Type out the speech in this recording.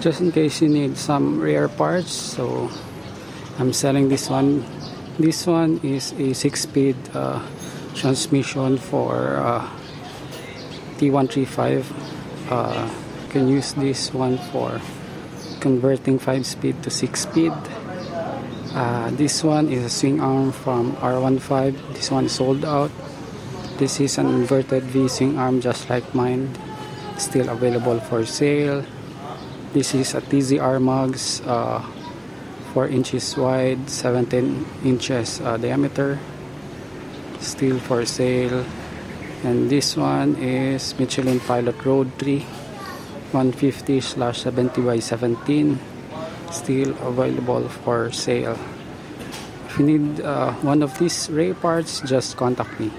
Just in case you need some rare parts, so I'm selling this one. This one is a 6-speed transmission for T135. You can use this one for converting 5-speed to 6-speed. This one is a swing arm from R15. This one is sold out. This is an inverted V swing arm just like mine, still available for sale. This is a TZR mugs, 4 inches wide, 17 inches diameter, still for sale. And this one is Michelin Pilot Road 3 150/70x17, still available for sale. If you need one of these rare parts, just contact me.